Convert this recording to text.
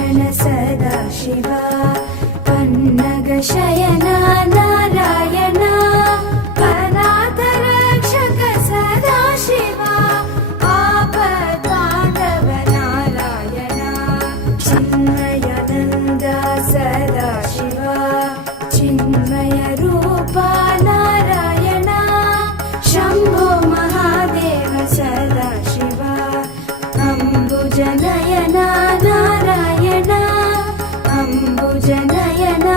भूषण सदा शिवा पन्नगशयना नारायण अनाथ रक्षक सदा शिवा आपद्बान्धव नारायण चिन्मयानन्द सदा शिवा चिन्मय रूपा नारायण शम्भो महादेव सदा शिवा अम्बुजनयना नारायण अम्बुजनयना